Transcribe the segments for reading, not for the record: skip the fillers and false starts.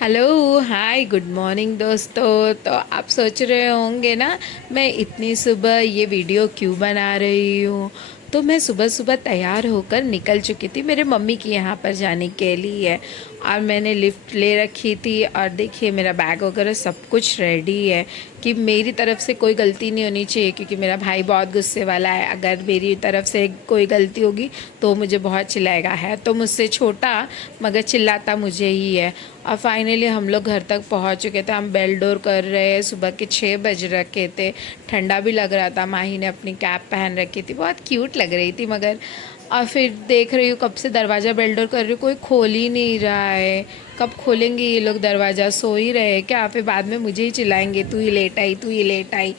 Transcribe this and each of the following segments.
Hello hi good morning दोस्तों। तो आप सोच रहे होंगे ना मैं इतनी सुबह ये वीडियो क्यों बना रही हूँ। तो मैं सुबह सुबह तैयार होकर निकल चुकी थी मेरे मम्मी की यहाँ पर जाने के लिए। और मैंने लिफ्ट ले रखी थी और देखिए मेरा बैग वगैरह सब कुछ रेडी है कि मेरी तरफ से कोई गलती नहीं होनी चाहिए, क्योंकि मेरा भाई बहुत गुस्से वाला है। अगर मेरी तरफ से कोई गलती होगी तो मुझे बहुत चिल्लाएगा। है तो मुझसे छोटा मगर चिल्लाता मुझे ही है। और फाइनली हम लोग घर तक पहुंच चुके थे। हम बेल डोर कर रहे हैं, सुबह के 6 बज रखे थे। ठंडा भी लग रहा था। माही ने अपनी कैप पहन रखी थी, बहुत क्यूट लग रही थी मगर। और फिर देख रही हूँ कब से दरवाज़ा बेल डोर कर रही हूँ, कोई खोल ही नहीं रहा है। कब खोलेंगे ये लोग दरवाज़ा? सो ही रहे हैं क्या? फिर बाद में मुझे ही चिल्लाएंगे तू ही लेट आई, तू ही लेट आई।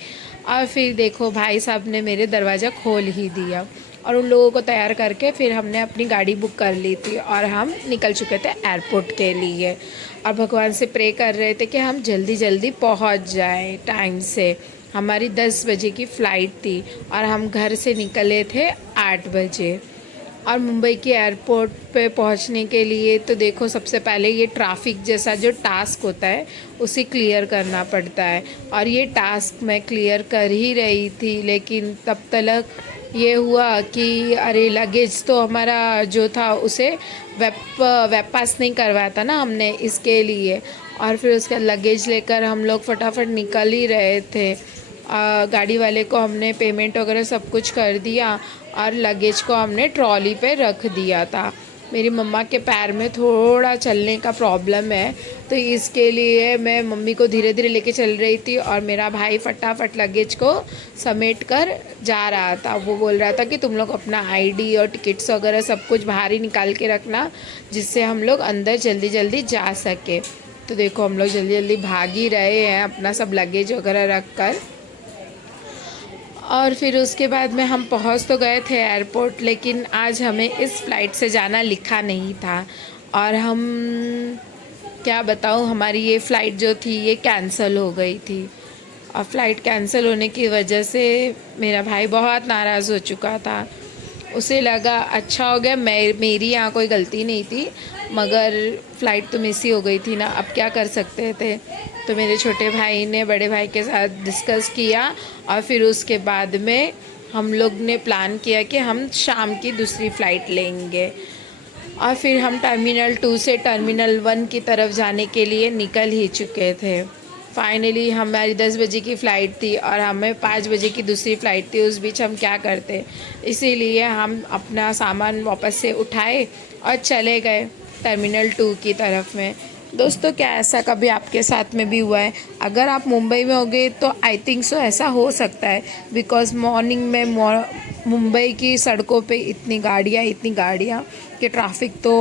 और फिर देखो भाई साहब ने मेरे दरवाज़ा खोल ही दिया। और उन लोगों को तैयार करके फिर हमने अपनी गाड़ी बुक कर ली थी और हम निकल चुके थे एयरपोर्ट के लिए। और भगवान से प्रे कर रहे थे कि हम जल्दी जल्दी पहुंच जाए टाइम से। हमारी 10 बजे की फ़्लाइट थी और हम घर से निकले थे 8 बजे। और मुंबई के एयरपोर्ट पे पहुंचने के लिए तो देखो सबसे पहले ये ट्रैफिक जैसा जो टास्क होता है उसे क्लियर करना पड़ता है। और ये टास्क मैं क्लियर कर ही रही थी, लेकिन तब तक ये हुआ कि अरे लगेज तो हमारा जो था उसे वेब पास नहीं करवाया था ना हमने, इसके लिए। और फिर उसका लगेज लेकर हम लोग फटाफट निकल ही रहे थे। गाड़ी वाले को हमने पेमेंट वगैरह सब कुछ कर दिया और लगेज को हमने ट्रॉली पे रख दिया था। मेरी मम्मा के पैर में थोड़ा चलने का प्रॉब्लम है, तो इसके लिए मैं मम्मी को धीरे धीरे लेके चल रही थी और मेरा भाई फटाफट लगेज को समेट कर जा रहा था। वो बोल रहा था कि तुम लोग अपना आईडी और टिकट्स वगैरह सब कुछ बाहर ही निकाल के रखना, जिससे हम लोग अंदर जल्दी जल्दी जा सके। तो देखो हम लोग जल्दी जल्दी भाग ही रहे हैं अपना सब लगेज वगैरह रख कर। और फिर उसके बाद में हम पहुंच तो गए थे एयरपोर्ट, लेकिन आज हमें इस फ़्लाइट से जाना लिखा नहीं था। और हम क्या बताऊं, हमारी ये फ़्लाइट जो थी ये कैंसिल हो गई थी। और फ़्लाइट कैंसिल होने की वजह से मेरा भाई बहुत नाराज़ हो चुका था। उसे लगा अच्छा हो गया मेरी यहाँ कोई गलती नहीं थी, मगर फ़्लाइट तो मिस ही हो गई थी ना, अब क्या कर सकते थे। तो मेरे छोटे भाई ने बड़े भाई के साथ डिस्कस किया और फिर उसके बाद में हम लोग ने प्लान किया कि हम शाम की दूसरी फ़्लाइट लेंगे। और फिर हम टर्मिनल 2 से टर्मिनल 1 की तरफ जाने के लिए निकल ही चुके थे। फाइनली हमारी 10 बजे की फ़्लाइट थी और हमें 5 बजे की दूसरी फ़्लाइट थी। उस बीच हम क्या करते, इसीलिए हम अपना सामान वापस से उठाए और चले गए टर्मिनल 2 की तरफ में। दोस्तों क्या ऐसा कभी आपके साथ में भी हुआ है? अगर आप मुंबई में होगे तो आई थिंक सो ऐसा हो सकता है, बिकॉज़ मॉर्निंग में मुंबई की सड़कों पे इतनी गाड़ियाँ कि ट्रैफिक तो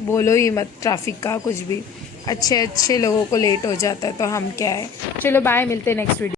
बोलो ही मत। ट्रैफिक का कुछ भी अच्छे अच्छे लोगों को लेट हो जाता है, तो हम क्या है। चलो बाय, मिलते हैं नेक्स्ट वीडियो।